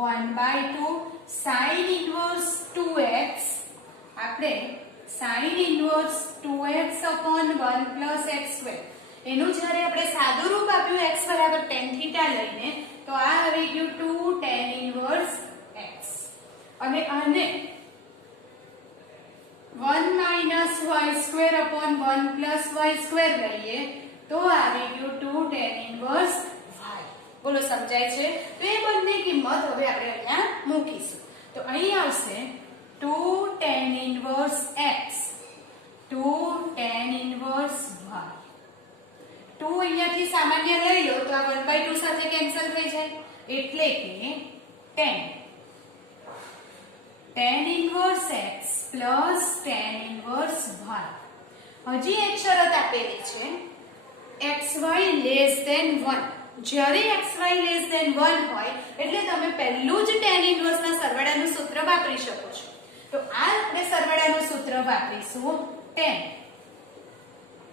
1/2 sin ઇન્વર્સ 2x આપણે sin inverse 2x upon 1 plus x square એનું જ્યારે આપણે સાદું રૂપ આપ્યું x બરાબર tan થીટા લઈને તો આ આવી ગયું 2 tan ઇન્વર્સ x અને આને 1 minus y square upon 1 plus y square લઈએ તો આવી ગયું 2 tan ઇન્વર્સ y બોલો સમજાય છે તો એ બંને કિંમત હવે આપણે અહીંયા મૂકીશું તો અહીં આવશે 2 tan inverse x 2 tan inverse y 2 અહીંયાથી સામાન્ય લઈ લો તો આ 1/2 સાથે કેન્સલ થઈ જાય એટલે કે tan inverse x plus tan inverse y હજી એક શરત આપેલી છે xy less than 1 જ્યારે xy less than 1 હોય એટલે તમે પહેલું જ tan inverse ના સરવાળાનું સૂત્ર વાપરી શકો છો તો આ આપણે સરવાળાનું સૂત્ર વાપરીશું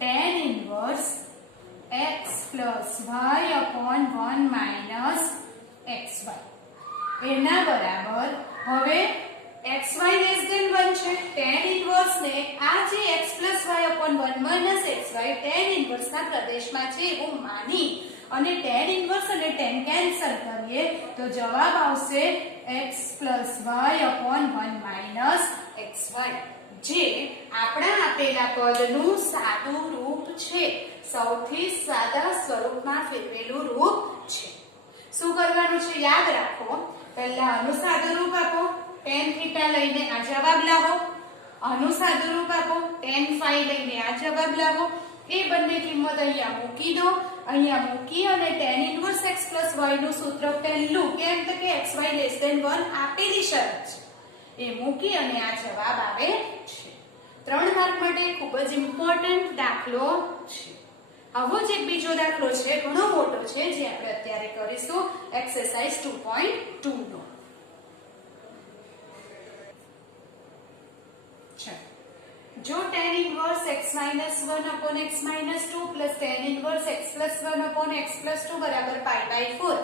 tan inverse x plus y upon 1 minus xy એના બરાબર હવે xy less than 1 છે tan inverse ને આ જે x plus y upon 1 minus xy tan inverse ના પ્રદેશમાં છે એવું માની અને tan inverse અને tan કેન્સલ કરીએ તો જવાબ આવશે x plus y upon 1 minus xy જે આપણા આપેલા પદનું સાદું રૂપ છે સૌથી સાદા સ્વરૂપમાં ફેરવેલું રૂપ છે. શું કરવાનું છે યાદ રાખો. પહેલા અનુસાદું રૂપ આપો, tan θ લઈને આ જવાબ લાવો. અનુસાદું રૂપ આપો, tan phi લઈને આ જવાબ લાવો. એ બંને કિંમત અહીંયા મૂકી દો. અહીંયા મૂકી અને tan ઇન્વર્સ x y નું સૂત્ર પહેલું કેમ તો કે xy less than 1 આપેલી શરત છે એ મૂકી અને આ જવાબ આવે છે. 3 માર્ક માટે ખૂબ જ ઇમ્પોર્ટન્ટ દાખલો છે. આવો જ એક બીજો દાખલો છે, ઘણો મોટો છે, જે આપણે અત્યારે કરીશું એક્સરસાઇઝ 2.2 નો. જો tan inverse x - 1 upon x - 2 plus tan inverse x + 1 upon x + 2 બરાબર π/4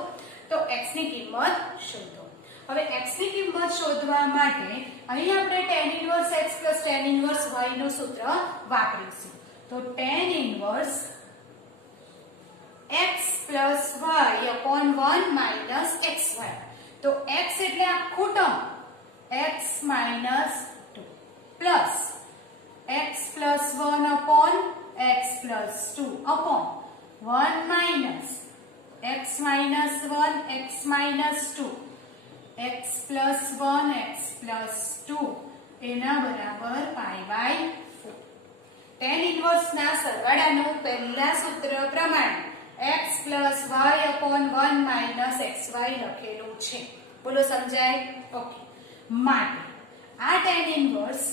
તો x ની કિંમત શોધો. હવે x ની કિંમત શોધવા માટે અહીં આપણે tan inverse x plus tan inverse y નું સૂત્ર વાપરીશું. તો tan inverse x plus y upon 1 minus xy. તો x એટલે આખું term x minus 2 plus x plus 1 upon x plus 2 upon 1 minus x minus 1 x minus 2 x plus 1 x plus 2 એના બરાબર π/4. tan inverse ના સરવાળાનું પહેલા સૂત્ર પ્રમાણે x plus y upon 1 minus xy લખેલું છે. બોલો સમજાય? ઓકે. માટે આ tan ઇન્વર્સ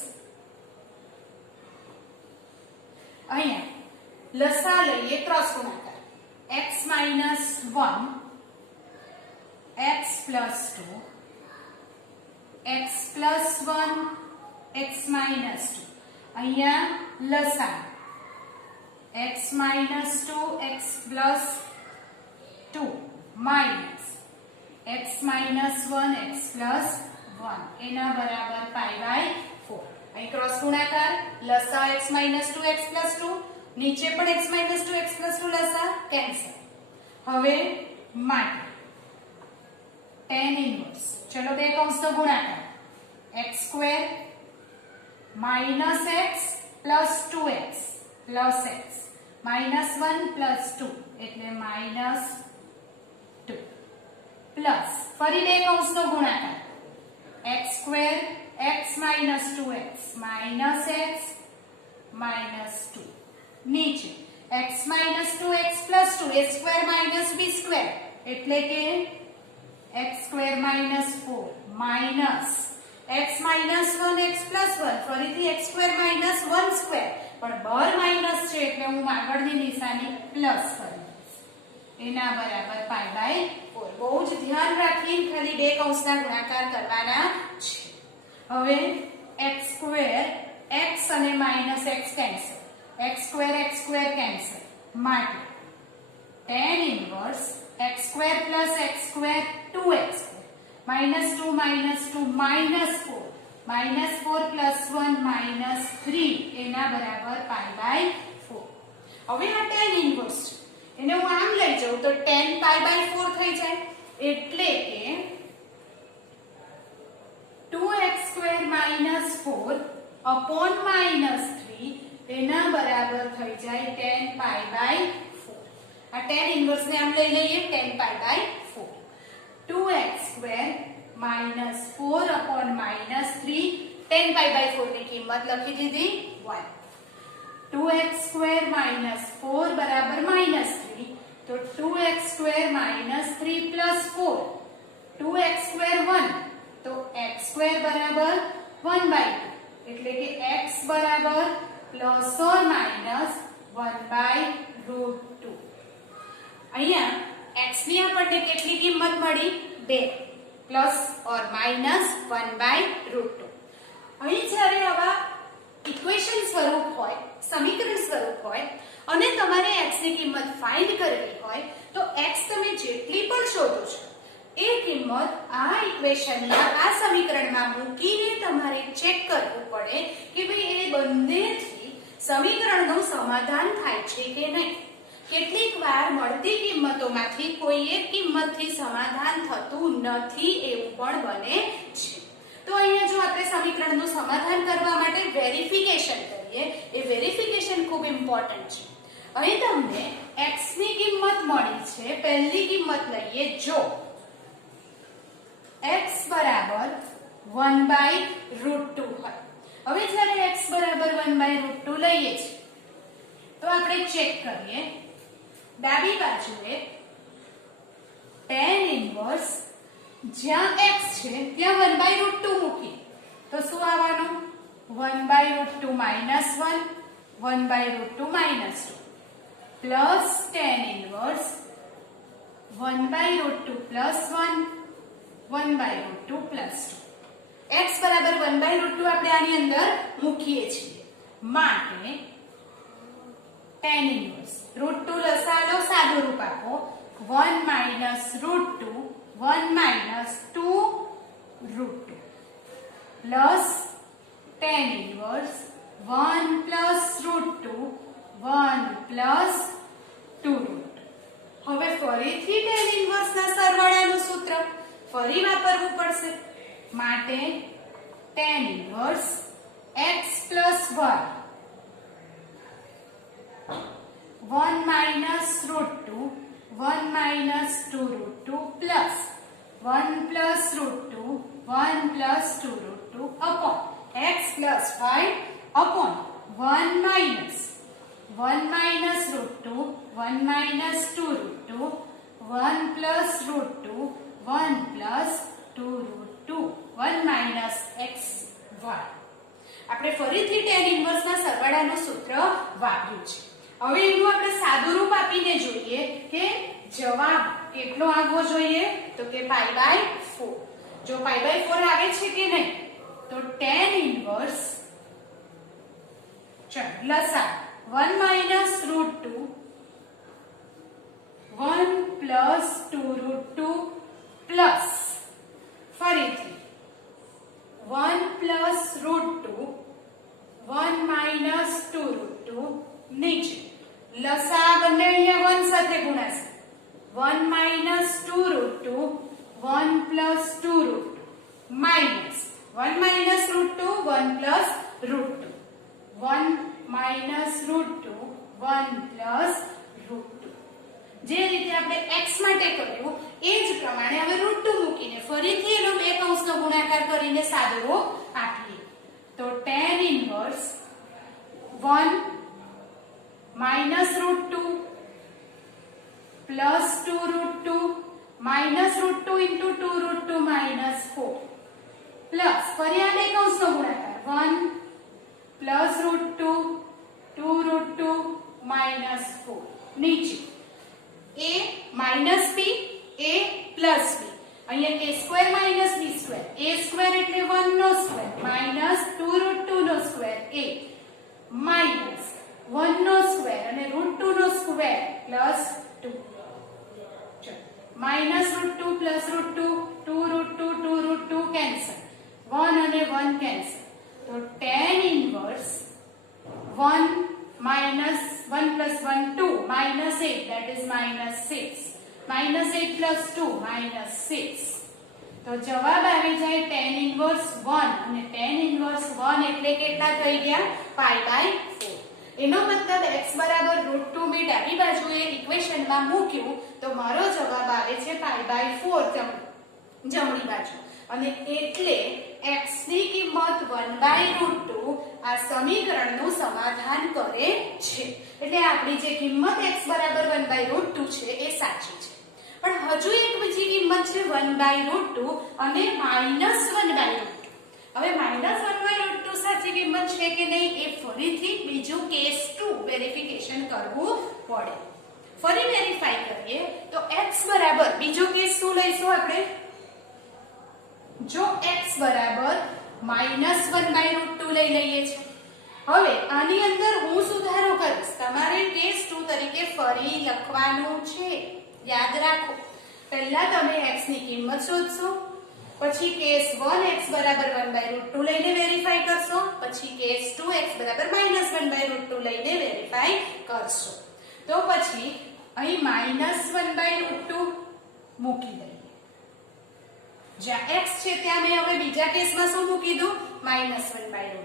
અહીંયા લસા લઈએ ક્રોસ ગુણાકાર. x minus 1 x plus 2 x plus 1 x minus 2 અહીંયા લસા x minus 2 x plus 2 minus x minus 1 x plus 1 એના બરાબર π/4. અહીં ક્રોસ ગુણાકાર લસા x minus 2 x plus 2 નીચે પણ x minus 2 x plus 2 લસા કેન્સલ. હવે માટે tan ઇન્વર્સ ચલો બે કૌંસનો ગુણાકાર x square minus x plus 2x plus x minus 1 plus 2 એટલે minus 2 plus ફરી બે કૌંસનો ગુણાકાર x square x minus 2x minus x minus 2 નીચે x minus 2x plus 2 a square minus b square એટલે કે x square minus 4 minus x minus 1 x plus 1 ફરીથી x square minus 1 square પણ બહાર માઈનસ છે એટલે હું આગળની નિશાની પ્લસ કરી દઈશ. એના બરાબર π/4. બહુ જ ધ્યાન રાખીને ખાલી બે કૌંસના ગુણાકાર કરવાના છે. હવે x સ્ક્વેર x અને minus x cancel, x square cancel માટે tan inverse x square plus x square 2x minus 2 minus 4 minus 4 plus 1 minus 3 એના બરાબર π/4. હવે આ tan ઇન્વર્સ છે એને હું આમ લઈ જાઉં તો tan π/4 થઈ જાય એટલે કે 2x² minus 4 upon minus 3 એના બરાબર થઈ જાય tan π/4. આ tan ઇન્વર્સ ને આમ લઈ લઈએ tan π/4. 2x² minus 4 upon minus 3 tan π/4 ની કિંમત લખી દીધી 1. 2x² minus 4 બરાબર minus 3 તો 2x² minus 3 plus 4 2x² 1 તો x² બરાબર 1/2 એટલે કે x બરાબર plus or minus 1/√2. અહીંયા x ની આપણને કેટલી કિંમત મળી 2 plus or minus 1/√2. અહીં જ્યારે આવા ઇક્વેશન સ્વરૂપ હોય સમીકરણ સ્વરૂપ હોય અને તમારે x ની કિંમત ફાઇન્ડ કરવી હોય તો x તમે જેટલી પણ શોધો છો એ કિંમત આ ઇક્વેશનના આ સમીકરણમાં મૂકીને તમારે ચેક કરવું પડે કે ભાઈ એ બંનેથી સમીકરણનું સમાધાન થાય છે કે નહીં. કેટલીક વાર મળતી કિંમતોમાંથી કોઈ એક કિંમતથી સમાધાન થતું નથી એવું પણ બને છે. તો અહીંયા જો આપણે સમીકરણનું સમાધાન કરવા માટે વેરિફિકેશન કરીએ એ વેરિફિકેશન ખૂબ ઇમ્પોર્ટન્ટ છે. અહીં તમને x ની કિંમત મળી છે. પહેલી કિંમત લઈએ. જો x બરાબર 1/√2 હોય, હવે જ્યારે x બરાબર 1/√2 લઈએ છીએ તો આપણે ચેક કરીએ. ડાબી બાજુએ tan ઇન્વર્સ જ્યાં x છે ત્યાં 1/√2 મૂકી તો શું આવવાનું? 1/√2 - 1, 1/√2 - 2 પ્લસ tan ઇન્વર્સ 1/√2 + 1, 1/√2 + 2. x બરાબર 1/√2 આપણે આની અંદર મૂકીએ છીએ માટે tan ઇન્વર્સ √2 લસાઅનો સાદું રૂપ આપો 1 - √2 1 - 2√2 પ્લસ tan ઇન્વર્સ 1 + √2 1 + 2√2. હવે ફરીથી tan ઇન્વર્સ ના સરવાળાનું સૂત્ર ફરી વાપરવું પડશે માટે tan inverse x + 1 1 - √2 1 - 2√2 plus 1 + √2 1 + 2√2 upon x + 5 upon 1 - √2 1 - 2√2 1 + √2 1 + 2√2 1 - x1. આપણે ફરીથી tan ઇન્વર્સ ના સરવાળાનું સૂત્ર વાપર્યું છે. હવે એનું આપણે સાદું રૂપ આપીને જોઈએ કે જવાબ કેટલો આવવો જોઈએ તો કે π/4. જો π/4 આવે છે કે નહીં તો tan ઇન્વર્સ લસા 1 - √2 1 + 2√2 પ્લસ ફરીથી 1 + √2 1 - 2√2 નીચે લસા બંને અહીંયા 1 સાથે ગુણાશે 1 - 2√2 1 + 2√2 માઈનસ 1 - √2 1 + √2 1 - √2 1 + √2. જે રીતે આપણે x માટે કર્યું એ જ પ્રમાણે હવે √2 મૂકીને ફરીથી એનો બે કૌંસનો ગુણાકાર કરીને સાદો રૂપ આપીએ તો tan inverse 1 - √2 plus 2√2 minus √2 into 2√2 minus 4 plus ફરી આ બે કૌંસનો ગુણાકાર 1 plus √2 2√2 minus 4 નીચે a minus b a plus b અહીંયા a² minus b², a² એટલે 1 નો સ્ક્વેર minus 2√2 નો સ્ક્વેર a minus 1 નો સ્ક્વેર અને √2 નો square plus 2 minus √2 plus √2 2√2 2√2 cancel 1 અને 1 cancel તો tan inverse 1 minus 1 plus 1 2 minus 8 that is minus 6 minus 8 plus 2 minus 6 તો જવાબ આવી જાય tan inverse 1 અને tan inverse 1 એટલે કેટલા થઈ ગયા π/4. એનો મતલબ x બરાબર √2 મેં ડાબી બાજુએ ઇક્વેશનમાં મૂક્યું તો મારો જવાબ આવે છે π/4 જમણી બાજુ અને એટલે x ની કિંમત 1/√2 આ સમીકરણનું સમાધાન કરે છે. એટલે આપણી જે કિંમત x બરાબર 1/√2 છે એ સાચી છે. પણ હજુ એક બીજી કિંમત છે 1/√2 અને -1/√2. હવે -1/√2 સાચી કિંમત છે કે નહીં એ ફરીથી બીજું કેસ 2 વેરિફિકેશન કરવું પડે. ફરી વેરીફાઈ કરીએ તો x બરાબર બીજો કેસ શું લઈશું આપણે જો x બરાબર -1/√2 લઈ લઈએ છે. હવે આની અંદર હું સુધારો કરીશ તમારે કેસ 2 તરીકે ફરી લખવાનું છે. યાદ રાખો પહેલા તમે x ની કિંમત શોધશો પછી કેસ 1 x બરાબર 1/√2 લઈને વેરીફાઈ કરશો પછી કેસ 2 x બરાબર -1/√2 લઈને વેરીફાઈ કરશો. તો પછી અહીં -1/√2 મૂકી દઈએ. જ્યાં x છે ત્યાં મેં હવે બીજા કેસમાં શું મૂકી દઉં -1/√2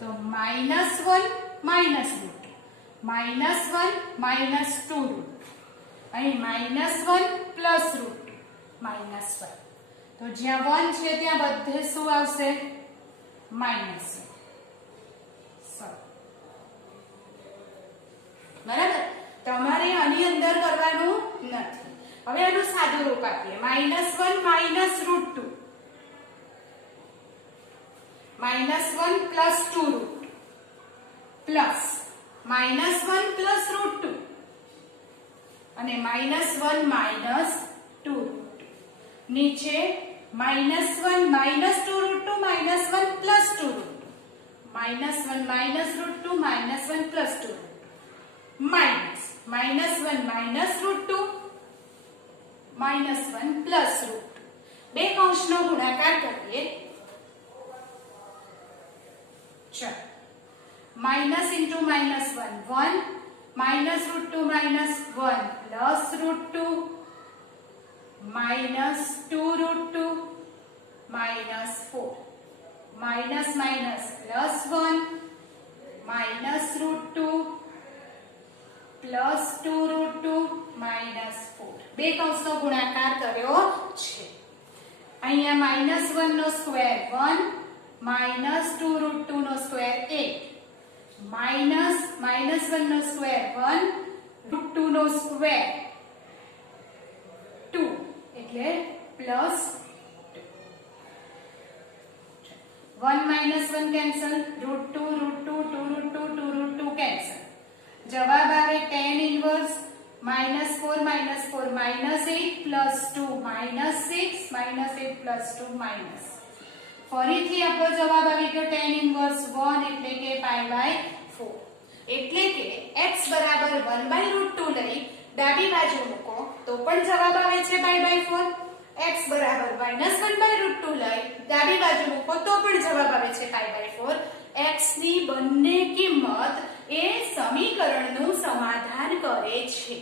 તો -1 -√2 -1 -2 રૂટ, અહીં -1 પ્લસ રૂટ -1, તો જ્યાં 1 છે ત્યાં બધે શું આવશે? માઇનસ. બરાબર, તમારે આની અંદર કરવાનું નથી. હવે આનું સાદું રૂપ આપીએ. -1 -√2, -1 પ્લસ 2 રૂટ પ્લસ -1 પ્લસ √2 અને -1 માઇનસ 2 રૂટ. નીચે -1 minus 2 √2 -1 plus 2 root, -1 minus √2 -1 plus 2 root, minus -1 minus √2 -1 plus √2. બે કૌંસનો ગુણાકાર કરીએ. ચલો, minus into -1 1, minus √2 -1 plus √2 minus 2 √2 -4, minus minus plus 1 minus √2 plus 2 √2 -4. બે કૌંસનો ગુણાકાર કર્યો છે. અહીંયા -1 નો સ્ક્વેર 1, -2 √2 નો સ્ક્વેર 8, -1 નો સ્ક્વેર 1, √2 નો સ્ક્વેર 2, એટલે પ્લસ 1 -1 કેન્સલ, √2 √2 2 √2 2 √2 કેન્સલ. જવાબ આવે tan inverse -4 -4 -8 plus 2 -6 -8 plus 2 minus. ફરીથી આપણો જવાબ આવી ગયો tan ઇન્વર્સ 1 એટલે કે π/4. એટલે કે x બરાબર 1/√2 લઈ ડાબી બાજુ મૂકો તો પણ જવાબ આવે છે π/4. x બરાબર -1/√2 લઈ ડાબી બાજુ મૂકો તો પણ જવાબ આવે છે π/4. x ની બંને કિંમત એ સમીકરણનું સમાધાન કરે છે.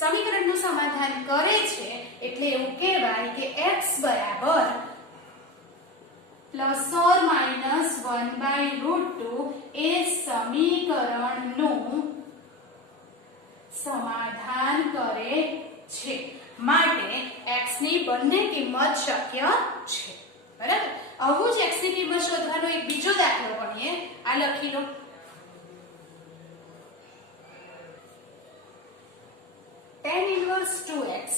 સમીકરણનું સમાધાન કરે છે એટલે એવું કહેવાય કે x બરાબર ±1/√2 એ સમીકરણનું સમાધાન કરે છે. માટે x ની બંને કિંમત શક્ય છે. બરાબર, આવું જ x ની કિંમત શોધવાનો એક બીજો દાખલો ગણીએ. આ લખી લો. tan inverse 2x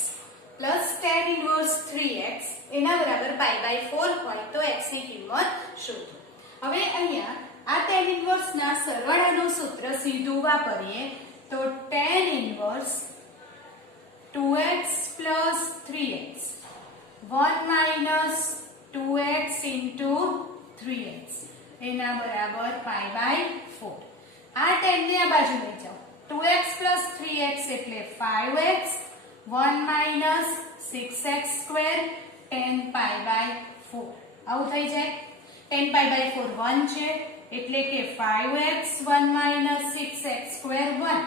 plus tan inverse 3x એના બરાબર π/4 હોય તો x ની કિંમત શોધો. હવે અહીંયા આ tan ઇન્વર્સ ના સરવાળાનું સૂત્ર સીધું વાપરીએ તો tan inverse 2x plus 3x 1 minus 2x into 3x એના બરાબર π/4. આ tan ને આ બાજુ લઈ જાઓ. 2x plus 3x એટલે 5x 1 minus 6x square tan π/4. આવું થઈ જાય. tan π/4 1 છે એટલે કે 5x 1 minus 6x square 1.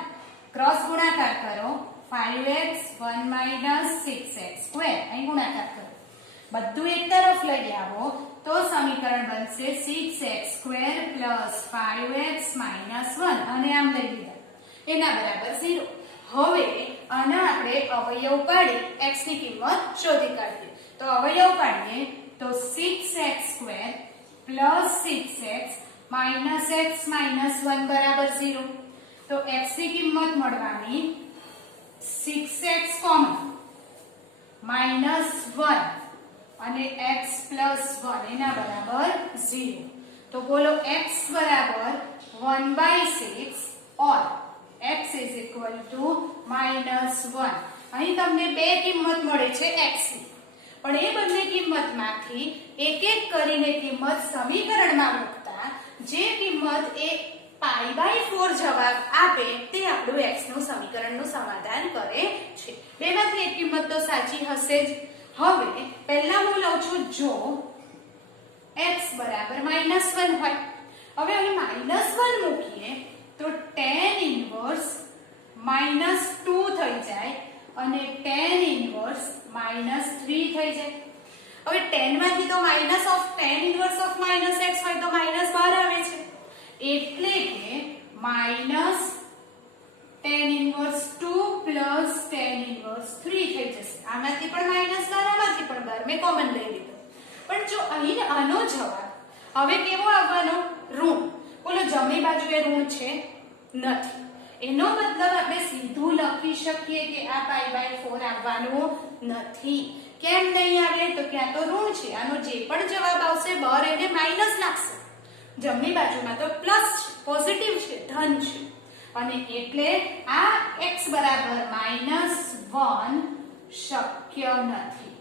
Cross ગુણાકાર કરો 5x 1 minus 6x square. અહીં ગુણાકાર કરો. બધું એક તરફ લઈ આવો તો સમીકરણ બનશે 6x square plus 5x minus 1 અને આમ લઈ લીધા એના બરાબર 0. હવે આના આપણે અવયવ પાડી x ની કિંમત શોધી કાઢીએ. તો અવયવ પાડીએ તો 6x square plus 6x minus x minus 1 બરાબર 0. તો x ની કિંમત મળવાની 6x કોમન -1 અને x plus 1 એના બરાબર 0. તો બોલો x બરાબર 1/6 or x is equal to -1. અહીં તમને બે કિંમત મળે છે x ની, પણ એ બંને કિંમતમાંથી એક એક કરીને કિંમત સમીકરણમાં મૂકતા જે કિંમત એ π/4 જવાબ આપે તે આપણું x નું સમીકરણનું સમાધાન કરે છે. બેમાંથી એક કિંમત તો સાચી હશે જ. હવે પહેલા હું લઉં છું જો x બરાબર -1 હોય. હવે અહીં -1 મૂકીએ તો tan ઇન્વર્સ -2 થઈ જાય અને tan ઇન્વર્સ -3 થઈ જાય. હવે tan માંથી તો minus of tan inverse of -x હોય તો માઇનસ બહાર આવે છે એટલે કે -3 tan inverse 2 plus tan inverse 3 થઈ જશે. આમાંથી પણ માઈનસ 12, આમાંથી પણ 12 મેં કોમન લઈ લીધો. પણ જો અહીં આનો જવાબ હવે કેવો આવવાનો? ઋણ. બોલો જમણી બાજુએ ઋણ છે? નથી. એનો મતલબ આપણે સીધું લખી શકીએ કે આ π/4 આવવાનું નથી. કેમ નહીં આવે? તો ક્યાં તો ઋણ છે. આનો જે પણ જવાબ આવશે બર એને માઈનસ લાગશે. જમણી બાજુમાં તો પ્લસ છે, પોઝિટિવ છે, ધન છે, અને એટલે આ x બરાબર -1 શક્ય નથી.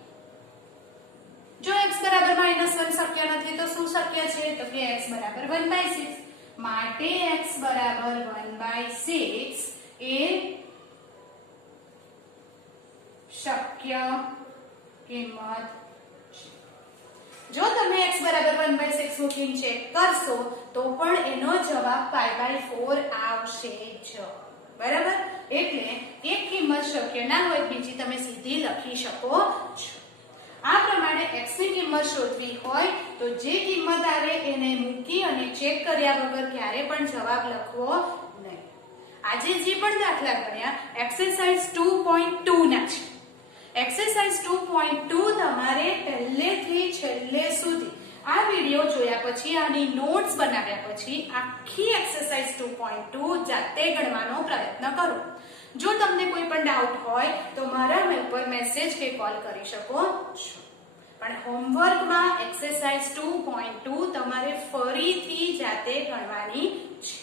જો x બરાબર -1 શક્ય નથી તો શું શક્ય છે? તો કે x બરાબર 1/6. માટે x બરાબર 1/6 એ શક્ય કિંમત છે. જો તમે x બરાબર 1/6 મૂકીને ચેક કરશો તો પણ એનો જવાબ π/4 આવશે જ. બરાબર? એટલે એક કિંમત શક્ય ના હોય બીજી તમે સીધી લખી શકો છો. આ પ્રમાણે x ની કિંમત શોધવી હોય તો જે કિંમત આવે એને મૂકી અને ચેક કર્યા વગર ક્યારે પણ જવાબ લખવો નહીં. આજે જે પણ દાખલા ગણ્યા એક્સરસાઇઝ 2.2 ના છે. એક્સરસાઇઝ 2.2 તમારે પહેલેથી છેલ્લે સુધી આ વિડિયો જોયા પછી આની નોટ્સ બનાવ્યા પછી આખી એક્સરસાઇઝ 2.2 જાતે ગણવાનો પ્રયત્ન કરો. જો તમને કોઈ પણ ડાઉટ હોય તો મારા મેલ પર મેસેજ કે કોલ કરી શકો છો. પણ હોમવર્કમાં એક્સરસાઇઝ 2.2 તમારે ફરીથી જાતે ગણવાની છે.